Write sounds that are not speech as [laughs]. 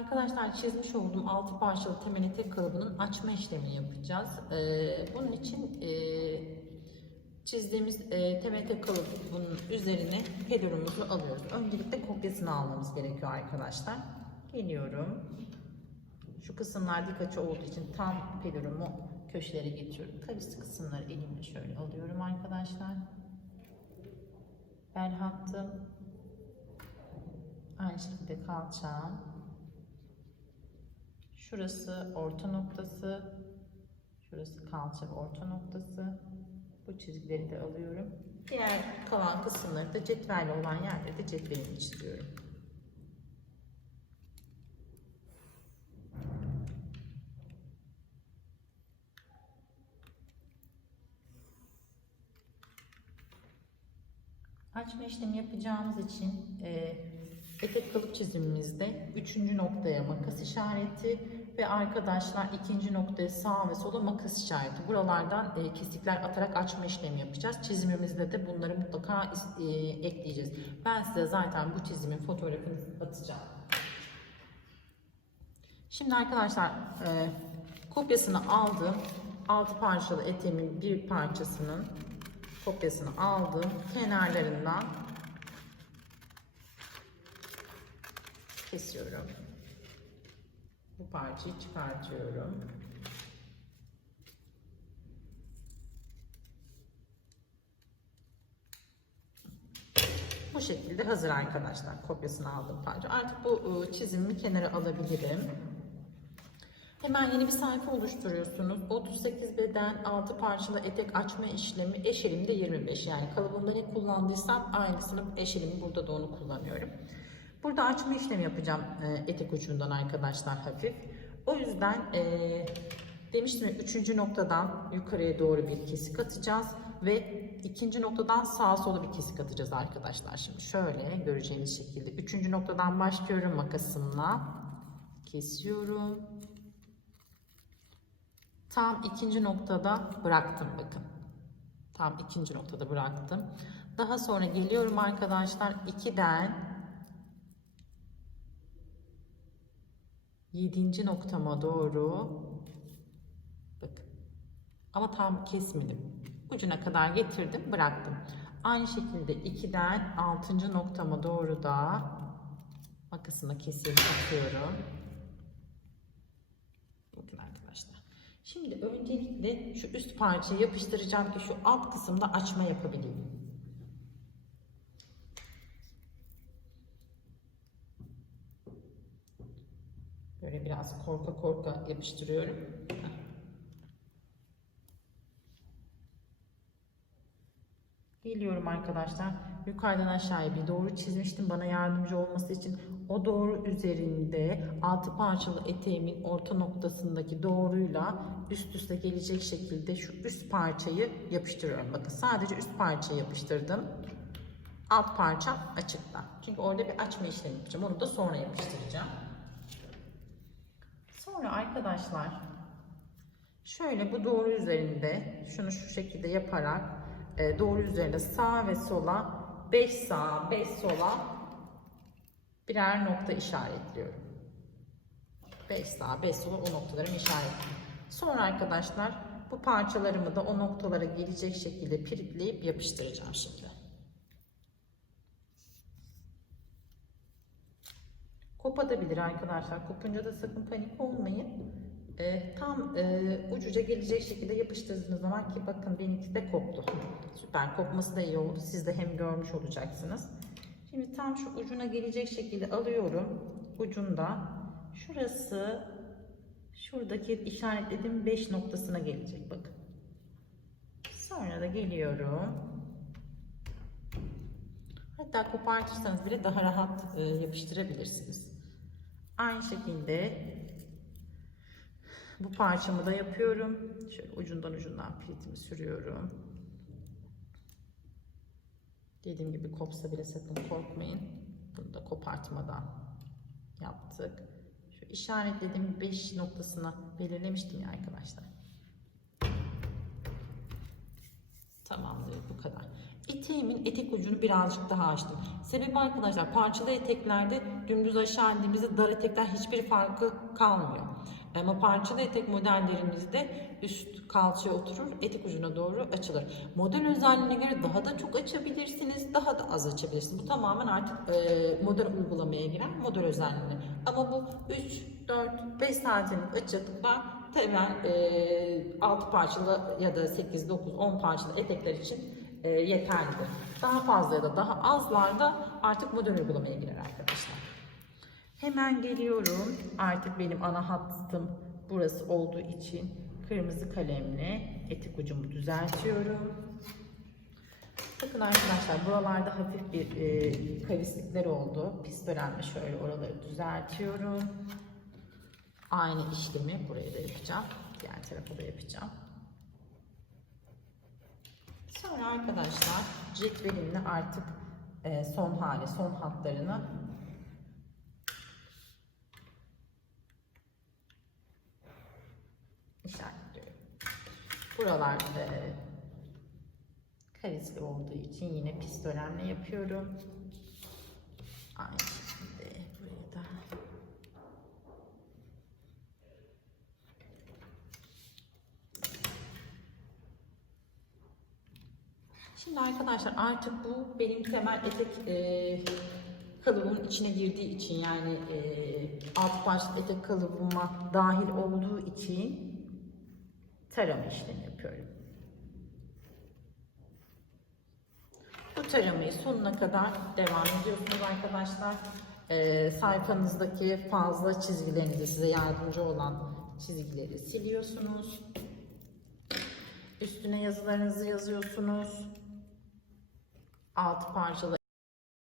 Arkadaşlar çizmiş olduğum altı parçalı temel etek kalıbının açma işlemini yapacağız. Ee, bunun için e, çizdiğimiz e, temel etek kalıbının üzerine pedalımızı alıyoruz. Öncelikle kopyasını almamız gerekiyor arkadaşlar. Geliyorum. Şu kısımlar dik açı olduğu için tam pedalımı köşelere getiriyorum. Karışık kısımları elimle şöyle alıyorum arkadaşlar. Bel hattım. Aynı şekilde kalçam. Şurası orta noktası. Şurası kalça orta noktası. Bu çizgileri de alıyorum. Diğer kalan kısımları da cetvelle olan yerleri de cetvelimle çiziyorum. Açma işlemi yapacağımız için e, etek kalıp çizimimizde üçüncü noktaya makas işareti ve arkadaşlar ikinci noktaya sağ ve sola makas işareti. Buralardan e, kesikler atarak açma işlemi yapacağız. Çizimimizde de bunları mutlaka e, ekleyeceğiz. Ben size zaten bu çizimin fotoğrafını atacağım. Şimdi arkadaşlar e, kopyasını aldım. Altı parçalı eteğimin bir parçasının kopyasını aldım. Kenarlarından kesiyorum. Parçayı çıkartıyorum. Bu şekilde hazır arkadaşlar. Kopyasını aldım parça. Artık bu e, çizimimi kenara alabilirim. Hemen yeni bir sayfa oluşturuyorsunuz. 38 beden 6 parçalı etek açma işlemi eş elimde 25. Yani kalıbımda ne kullandıysam aynısını eş burada da onu kullanıyorum. Burada açma işlemi yapacağım e, etek ucundan arkadaşlar hafif. O yüzden e, demiştim ya 3. noktadan yukarıya doğru bir kesik atacağız ve ikinci noktadan sağa sola bir kesik atacağız arkadaşlar. Şimdi şöyle göreceğiniz şekilde 3. noktadan başlıyorum makasımla kesiyorum. Tam ikinci noktada bıraktım bakın. Tam ikinci noktada bıraktım. Daha sonra geliyorum arkadaşlar 2'den 7. noktama doğru bakın. Ama tam kesmedim. Ucuna kadar getirdim, bıraktım. Aynı şekilde 2'den 6. noktama doğru da makasına kesimi atıyorum. Bakın arkadaşlar. Şimdi öncelikle şu üst parçayı yapıştıracağım ki şu alt kısımda açma yapabileyim. Böyle biraz korka korka yapıştırıyorum. Geliyorum arkadaşlar. Yukarıdan aşağıya bir doğru çizmiştim bana yardımcı olması için. O doğru üzerinde altı parçalı eteğimin orta noktasındaki doğruyla üst üste gelecek şekilde şu üst parçayı yapıştırıyorum. Bakın sadece üst parçayı yapıştırdım. Alt parça açıkta. Çünkü orada bir açma işlemi yapacağım. Onu da sonra yapıştıracağım. Sonra arkadaşlar şöyle bu doğru üzerinde şunu şu şekilde yaparak e, doğru üzerinde sağ ve sola 5 sağa 5 sola birer nokta işaretliyorum. 5 sağa 5 sola o noktaların işaretliyorum. Sonra arkadaşlar bu parçalarımı da o noktalara gelecek şekilde piritleyip yapıştıracağım şimdi. Kopabilir arkadaşlar. Kopunca da sakın panik olmayın. Ee, tam e, ucuca gelecek şekilde yapıştırdığınız zaman ki bakın benimki de koptu. [laughs] Süper. Kopması da iyi oldu. Siz de hem görmüş olacaksınız. Şimdi tam şu ucuna gelecek şekilde alıyorum. Ucunda. Şurası şuradaki işaretlediğim 5 noktasına gelecek. Bakın. Sonra da geliyorum. Hatta kopartırsanız bile daha rahat e, yapıştırabilirsiniz. Aynı şekilde bu parçamı da yapıyorum. Şöyle ucundan ucundan piritimi sürüyorum. Dediğim gibi kopsa bile sakın korkmayın. Bunu da kopartmadan yaptık. Şu işaretlediğim 5 noktasına belirlemiştim ya arkadaşlar. Tamamdır bu kadar. Eteğimin etek ucunu birazcık daha açtım. Sebebi arkadaşlar parçalı eteklerde dümdüz aşağı indiğimizde dar etekten hiçbir farkı kalmıyor. Ama parçalı etek modellerimizde üst kalçaya oturur, etek ucuna doğru açılır. Model özelliğine göre daha da çok açabilirsiniz, daha da az açabilirsiniz. Bu tamamen artık e, model uygulamaya giren model özelliği. Ama bu 3, 4, 5 santimlik açıklıklar temel e, 6 parçalı ya da 8, 9, 10 parçalı etekler için e, yeterlidir. Daha fazla ya da daha azlarda artık model uygulamaya girer arkadaşlar. Hemen geliyorum. Artık benim ana hattım burası olduğu için kırmızı kalemle etek ucumu düzeltiyorum. Bakın arkadaşlar buralarda hafif bir e, kavislikler oldu. Pistolemle şöyle oraları düzeltiyorum. Aynı işlemi buraya da yapacağım. Diğer tarafa da yapacağım. Sonra arkadaşlar cetvelimle artık e, son hali, son hatlarını işaretliyorum. Buralar e, kavisli olduğu için yine pistolemle yapıyorum. Aynı şekilde buraya da Şimdi arkadaşlar artık bu benim temel etek e, kalıbımın içine girdiği için yani e, alt parça etek kalıbıma dahil olduğu için tarama işlemi yapıyorum. Bu taramayı sonuna kadar devam ediyorsunuz arkadaşlar. E, sayfanızdaki fazla çizgilerinizi size yardımcı olan çizgileri siliyorsunuz. Üstüne yazılarınızı yazıyorsunuz. Alt parçalı